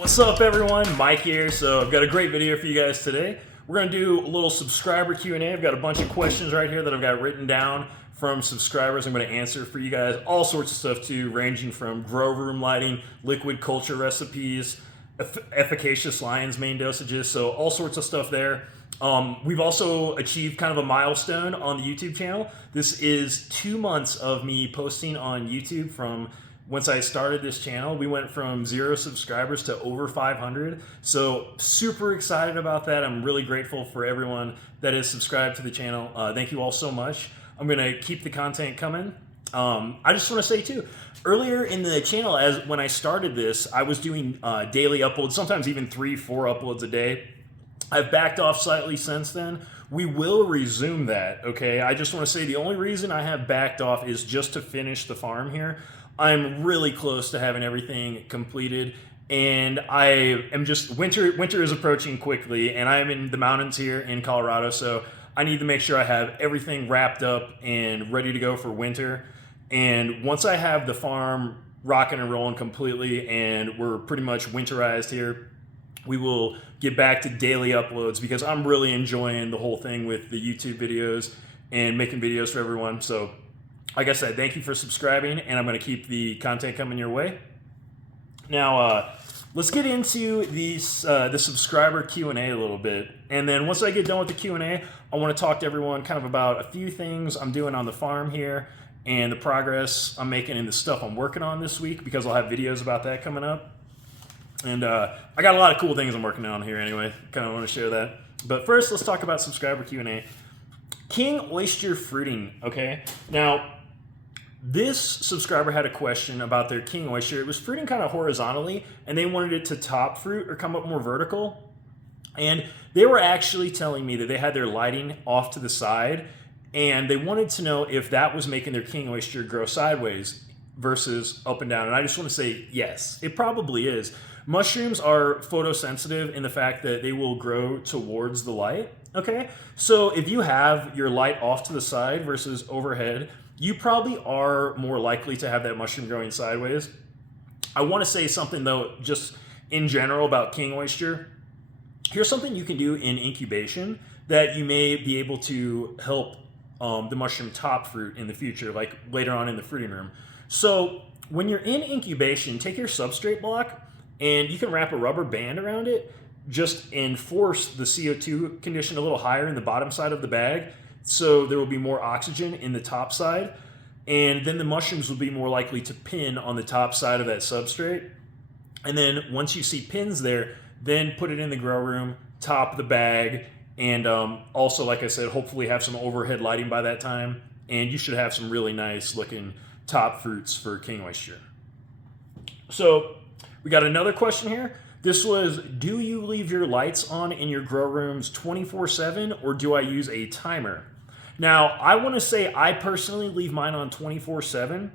What's up, everyone? Mike here. So I've got a great video for you guys today. We're going to do a little subscriber Q&A. I've got a bunch of questions right here that I've got written down from subscribers. I'm going to answer for you guys. All sorts of stuff too, ranging from grow room lighting, liquid culture recipes, efficacious lion's mane dosages. So all sorts of stuff there. We've also achieved kind of a milestone on the YouTube channel. This is 2 months of me posting on YouTube from once I started this channel. We went from 0 subscribers to over 500. So super excited about that. I'm really grateful for everyone that is subscribed to the channel. Thank you all so much. I'm gonna keep the content coming. I just want to say too, earlier in the channel, as when I started this, I was doing daily uploads, sometimes even 3-4 uploads a day. I've backed off slightly since then. We will resume that, okay? I just want to say the only reason I have backed off is just to finish the farm here. I'm really close to having everything completed, and I am just, winter is approaching quickly, and I am in the mountains here in Colorado, so I need to make sure I have everything wrapped up and ready to go for winter. And once I have the farm rocking and rolling completely and we're pretty much winterized here, we will get back to daily uploads, because I'm really enjoying the whole thing with the YouTube videos and making videos for everyone. So like I said, thank you for subscribing, and I'm going to keep the content coming your way. Now, let's get into the subscriber Q&A a little bit. And then once I get done with the Q&A, I want to talk to everyone kind of about a few things I'm doing on the farm here and the progress I'm making and the stuff I'm working on this week, because I'll have videos about that coming up. And I got a lot of cool things I'm working on here anyway. Kind of want to share that. But first, let's talk about subscriber Q&A. King Oyster fruiting, okay? Now, this subscriber had a question about their King Oyster. It was fruiting kind of horizontally, and they wanted it to top fruit or come up more vertical. And they were actually telling me that they had their lighting off to the side, and they wanted to know if that was making their King Oyster grow sideways versus up and down. And I just want to say, yes, it probably is. Mushrooms are photosensitive in the fact that they will grow towards the light, okay? So if you have your light off to the side versus overhead, you probably are more likely to have that mushroom growing sideways. I want to say something though, just in general about King Oyster. Here's something you can do in incubation that you may be able to help the mushroom top fruit in the future, like later on in the fruiting room. So when you're in incubation, take your substrate block and you can wrap a rubber band around it, just enforce the CO2 condition a little higher in the bottom side of the bag, so there will be more oxygen in the top side, and then the mushrooms will be more likely to pin on the top side of that substrate. And then once you see pins there, then put it in the grow room, top the bag, and also, like I said, hopefully have some overhead lighting by that time, and you should have some really nice looking top fruits for King Oyster. So we got another question here. This was, do you leave your lights on in your grow rooms 24/7, or do I use a timer? Now, I want to say I personally leave mine on 24/7.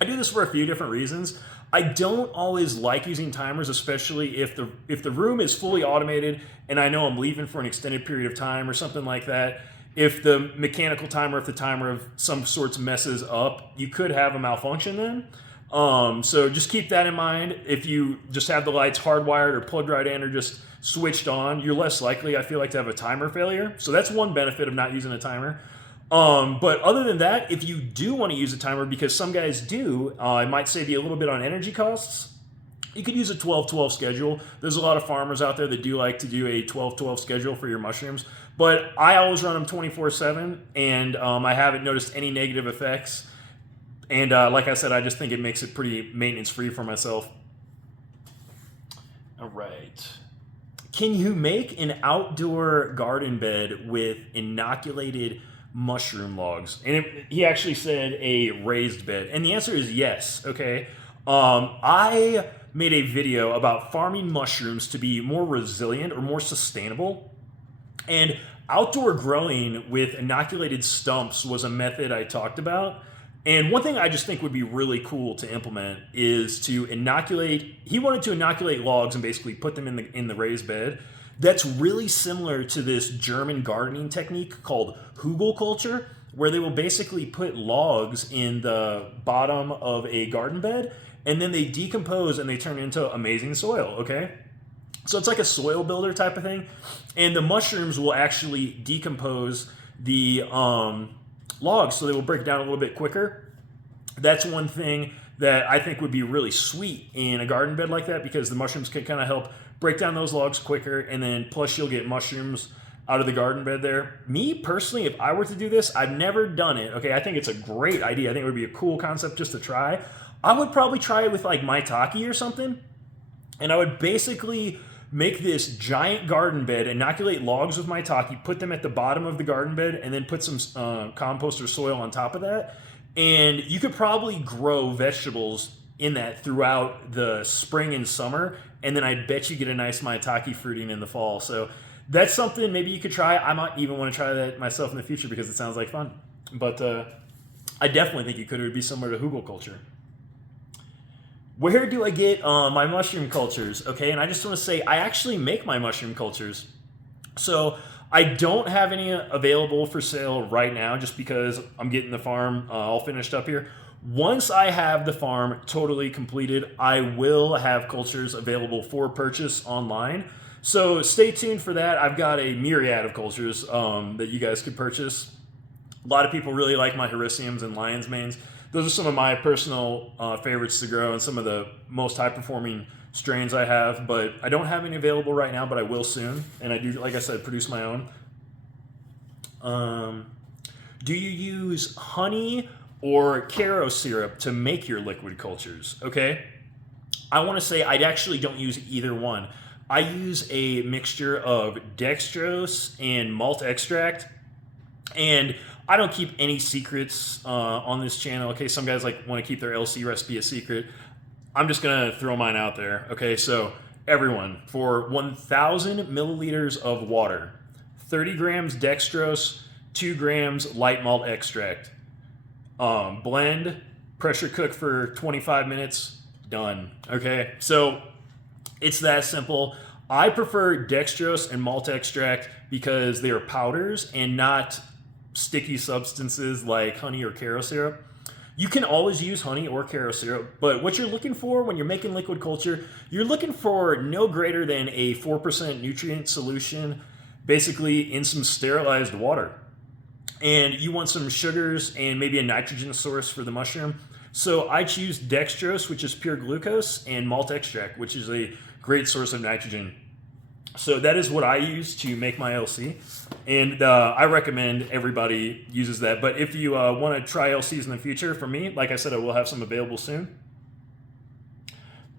I do this for a few different reasons. I don't always like using timers, especially if the room is fully automated and I know I'm leaving for an extended period of time or something like that. If the mechanical timer, if the timer of some sorts messes up, you could have a malfunction then. So just keep that in mind. If you just have the lights hardwired or plugged right in or just switched on, you're less likely, I feel like, to have a timer failure. So that's one benefit of not using a timer. But other than that, if you do want to use a timer, because some guys do, it might save you a little bit on energy costs. You could use a 12-12 schedule. There's a lot of farmers out there that do like to do a 12-12 schedule for your mushrooms. But I always run them 24/7, and I haven't noticed any negative effects. And like I said, I just think it makes it pretty maintenance-free for myself. All right. Can you make an outdoor garden bed with inoculated mushroom logs? And he actually said a raised bed. And the answer is yes, okay? I made a video about farming mushrooms to be more resilient or more sustainable. And outdoor growing with inoculated stumps was a method I talked about. And one thing I just think would be really cool to implement is to inoculate. He wanted to inoculate logs and basically put them in the raised bed. That's really similar to this German gardening technique called hugel culture, where they will basically put logs in the bottom of a garden bed and then they decompose and they turn into amazing soil, okay? So it's like a soil builder type of thing. And the mushrooms will actually decompose the logs, so they will break down a little bit quicker. That's one thing that I think would be really sweet in a garden bed like that, because the mushrooms can kind of help break down those logs quicker, and then plus you'll get mushrooms out of the garden bed there. Me personally, if I were to do this, I've never done it, okay? I think it's a great idea. I think it would be a cool concept just to try. I would probably try it with like maitake or something, and I would basically make this giant garden bed, inoculate logs with maitake, put them at the bottom of the garden bed, and then put some compost or soil on top of that. And you could probably grow vegetables in that throughout the spring and summer, and then I bet you get a nice maitake fruiting in the fall. So that's something maybe you could try. I might even want to try that myself in the future because it sounds like fun. But I definitely think you could. It would be similar to hugelkultur. Where do I get my mushroom cultures? Okay, and I just want to say I actually make my mushroom cultures. So I don't have any available for sale right now just because I'm getting the farm all finished up here. Once I have the farm totally completed, I will have cultures available for purchase online. So stay tuned for that. I've got a myriad of cultures that you guys could purchase. A lot of people really like my hericiums and lion's manes. Those are some of my personal favorites to grow and some of the most high-performing strains I have, but I don't have any available right now, but I will soon. And I do, like I said, produce my own. Do you use honey or caro syrup to make your liquid cultures? Okay, I want to say I actually don't use either one. I use a mixture of dextrose and malt extract, and I don't keep any secrets on this channel. Okay, some guys like want to keep their LC recipe a secret. I'm just gonna throw mine out there. Okay, so everyone, for 1,000 milliliters of water, 30 grams dextrose, 2 grams light malt extract. Blend, pressure cook for 25 minutes, done. Okay, so it's that simple. I prefer dextrose and malt extract because they are powders and not sticky substances like honey or caro syrup. You can always use honey or caro syrup, but what you're looking for when you're making liquid culture, you're looking for no greater than a 4% nutrient solution, basically in some sterilized water. And you want some sugars and maybe a nitrogen source for the mushroom. So I choose dextrose, which is pure glucose, and malt extract, which is a great source of nitrogen. So that is what I use to make my LC, and I recommend everybody uses that. But if you want to try LCs in the future, for me, like I said, I will have some available soon.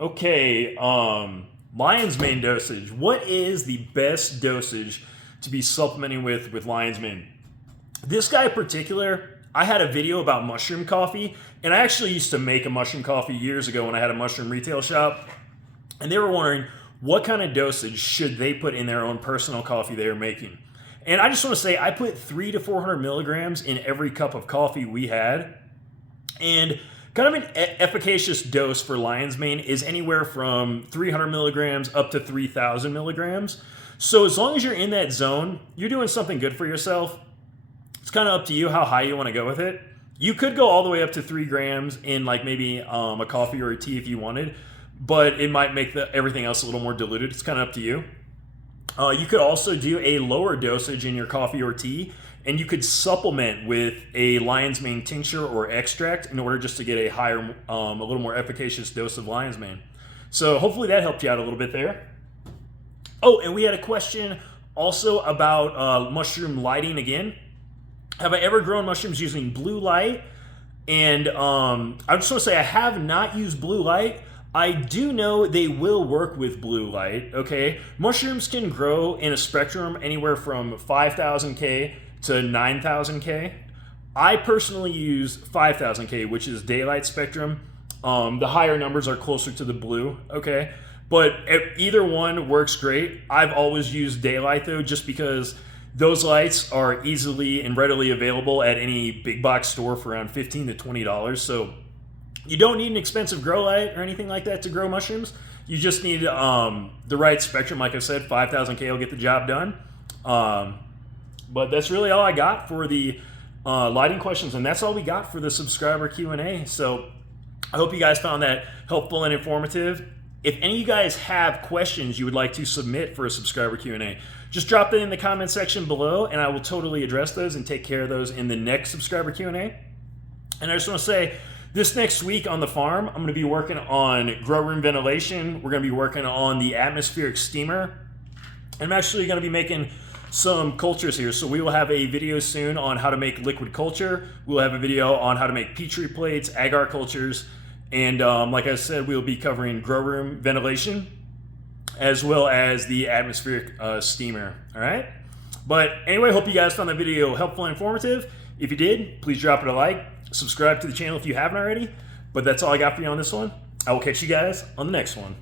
Okay, lion's mane dosage. What is the best dosage to be supplementing with lion's mane? This guy in particular, I had a video about mushroom coffee, and I actually used to make a mushroom coffee years ago when I had a mushroom retail shop, and they were wondering what kind of dosage should they put in their own personal coffee they are making. And I just want to say I put 300 to 400 milligrams in every cup of coffee we had, and kind of an efficacious dose for lion's mane is anywhere from 300 milligrams up to 3,000 milligrams. So as long as you're in that zone, you're doing something good for yourself. It's kind of up to you how high you want to go with it. You could go all the way up to 3 grams in like maybe a coffee or a tea if you wanted, but it might make everything else a little more diluted. It's kind of up to you. You could also do a lower dosage in your coffee or tea, and you could supplement with a lion's mane tincture or extract in order just to get a higher, a little more efficacious dose of lion's mane. So hopefully that helped you out a little bit there. Oh, and we had a question also about mushroom lighting again. Have I ever grown mushrooms using blue light? And I just want to say I have not used blue light. I do know they will work with blue light, okay? Mushrooms can grow in a spectrum anywhere from 5,000K to 9,000K. I personally use 5,000K, which is daylight spectrum. The higher numbers are closer to the blue, okay? But either one works great. I've always used daylight though, just because those lights are easily and readily available at any big box store for around $15 to $20. So you don't need an expensive grow light or anything like that to grow mushrooms. You just need the right spectrum. Like I said, 5,000K will get the job done. But that's really all I got for the lighting questions, and that's all we got for the subscriber Q&A. So I hope you guys found that helpful and informative. If any of you guys have questions you would like to submit for a subscriber Q&A, just drop them in the comment section below and I will totally address those and take care of those in the next subscriber Q&A. And I just want to say, this next week on the farm, I'm going to be working on grow room ventilation. We're going to be working on the atmospheric steamer. I'm actually going to be making some cultures here. So we will have a video soon on how to make liquid culture. We'll have a video on how to make petri plates, agar cultures, and like I said, we'll be covering grow room ventilation as well as the atmospheric steamer. All right. But anyway, hope you guys found that video helpful and informative. If you did, please drop it a like. Subscribe to the channel if you haven't already. But that's all I got for you on this one. I will catch you guys on the next one.